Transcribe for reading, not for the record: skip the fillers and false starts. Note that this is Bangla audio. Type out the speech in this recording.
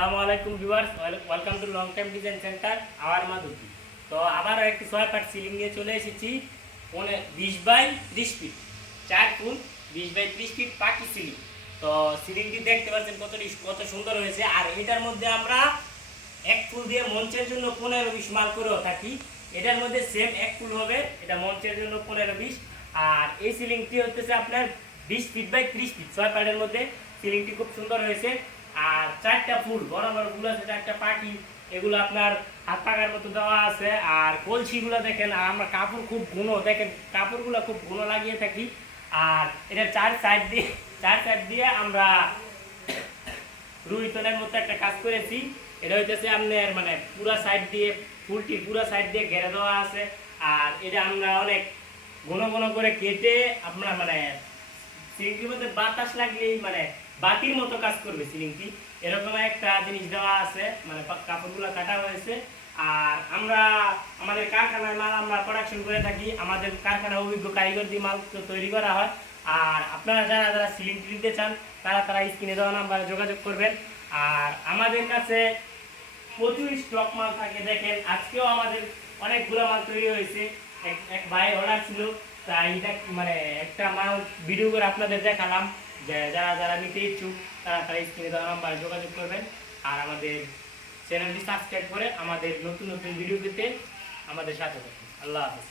আসসালামু আলাইকুম viewers, welcome to long time design centre our Madhuri. তো আবারও একটি 6 পার্ট সিলিং নিয়ে চলে এসেছি। 20 by 30 feet 4 foot 20 by 30 feet পাকি সিলিং। তো সিলিংটি দেখতে পাচ্ছেন কত সুন্দর হয়েছে। আর এটার মধ্যে আমরা এক ফুল দিয়ে মঞ্চের জন্য 15-20 মাল করেও থাকি। এটার মধ্যে সেম এক ফুল হবে, এটা মঞ্চের জন্য 15-20। আর এই সিলিংটি হচ্ছে আপনার 20 ফিট বাই 30 ফিট 6 পার্টের মধ্যে। সিলিংটি খুব সুন্দর হয়েছে। আর 4টা ফুল বড় বড় ফুল আছে, 4টা পাখি, এগুলো আপনার হাত পাকার মতো দেওয়া আছে। আর কলসিগুলো দেখেন, আর আমরা কাপড় খুব ঘন, দেখেন কাপড়গুলো খুব ঘন লাগিয়ে থাকি। আর এটার চার সাইড দিয়ে আমরা রুইতনের মতো একটা কাজ করেছি। এটা হইতেছে আপনার মানে পুরা সাইড দিয়ে, ফুলটি পুরা সাইড দিয়ে ঘেরে দেওয়া আছে। আর এটা আমরা অনেক ঘন ঘন করে কেটে আপনার মানে সিলিংটির মধ্যে বাতাস লাগিয়ে মানে বাতির মতো কাজ করবে সিলিংটি, এরকম একটা জিনিস দেওয়া আছে, মানে কাপড়গুলো কাটা হয়েছে। আর আমরা আমাদের কারখানায় মাল আমরা প্রোডাকশন করে থাকি, আমাদের কারখানায় অভিজ্ঞ কারিগর দিয়ে মাল তৈরি করা হয়। আর আপনারা যারা যারা সিলিংটি নিতে চান তারা স্ক্রিনে দেওয়া নাম্বারে যোগাযোগ করবেন। আর আমাদের কাছে প্রচুর স্টক মাল থাকে। দেখেন আজকেও আমাদের অনেকগুলো মাল তৈরি হয়েছে। এক ভাইয়ের অর্ডার ছিল, তাই এটা মানে একটা মাল ভিডিও করে আপনাদের দেখালাম। যে যারা যারা নিতে ইচ্ছুক তারা স্ক্রিনে দেওয়া নাম্বারে যোগাযোগ করবেন। আর আমাদের চ্যানেলটি সাবস্ক্রাইব করে আমাদের নতুন নতুন ভিডিও পেতে আমাদের সাথে থাকুন। আল্লাহ হাফেজ।